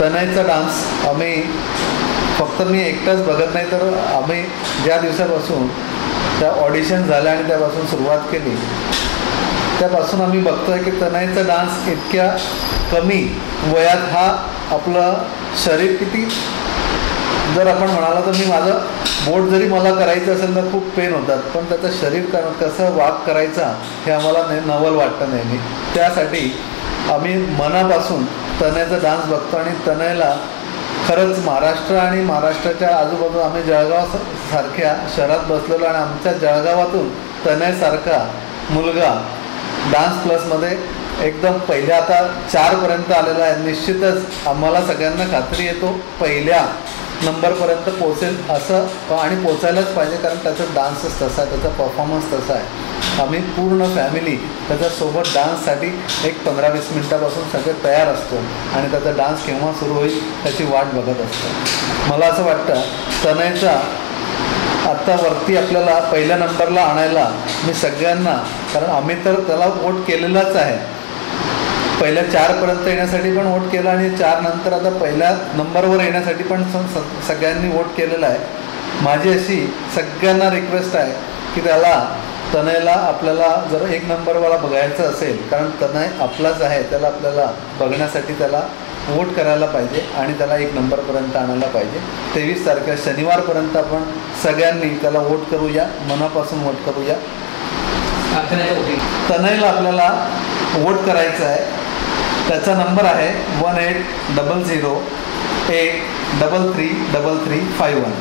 तनयचा dance आम्ही फक्त मी एकटाच बघत नाही, तर आम्ही ज्या दिवसापासून त्या ऑडिशन झाल्या आणि त्यापासून सुरुवात केली त्यापासून आम्ही बघतोय की तनयचा डान्स इतक्या कमी वयात हा आपलं शरीर किती, जर आपण म्हणाला तर मी माझं बोट जरी मला करायचं असेल तर खूप पेन होतात, पण त्याचं शरीर कसं वाक करायचा हे आम्हाला नवल वाटतं नेहमी. त्यासाठी आम्ही मनापासून तनयचा डान्स बघतो आणि तनयला खरंच महाराष्ट्र आणि महाराष्ट्राच्या आजूबाजू आम्ही जळगाव सारख्या शहरात बसलेलो आणि आमच्या जळगावातून तनयसारखा मुलगा डान्स प्लसमध्ये एकदम पहिल्या आता 4पर्यंत आलेला आहे. निश्चितच आम्हाला सगळ्यांना खात्री येतो पहिल्या नंबरपर्यंत पोचेल असं, आणि पोचायलाच पाहिजे, कारण त्याचा डान्सच तसा आहे, त्याचा परफॉर्मन्स तसा आहे. आम्ही पूर्ण फॅमिली त्याच्यासोबत डान्ससाठी एक 15-20 मिनटापासून सगळे तयार असतो आणि त्याचा डान्स केव्हा सुरू होईल त्याची वाट बघत असतो. मला असं वाटतं तनयचा आत्ता वरती आपल्याला पहिल्या नंबरला आणायला मी सगळ्यांना, कारण आम्ही तर त्याला वोट केलेलाच आहे, पहिल्या 4पर्यंत येण्यासाठी पण वोट केला आणि 4 नंतर आता पहिल्या नंबरवर येण्यासाठी पण सगळ्यांनी वोट केलेला आहे. माझी अशी सगळ्यांना रिक्वेस्ट आहे की त्याला तनयला आपल्याला जर 1 नंबरवाला बघायचं असेल, कारण तनय आपलाच आहे, त्याला आपल्याला बघण्यासाठी त्याला वोट करायला पाहिजे आणि त्याला 1 नंबरपर्यंत आणायला पाहिजे. 23 तारखेला शनिवारपर्यंत आपण सगळ्यांनी त्याला वोट करूया, मनापासून वोट करूया. तनयला आपल्याला वोट करायचं आहे. त्याचा नंबर आहे 1800 8333351.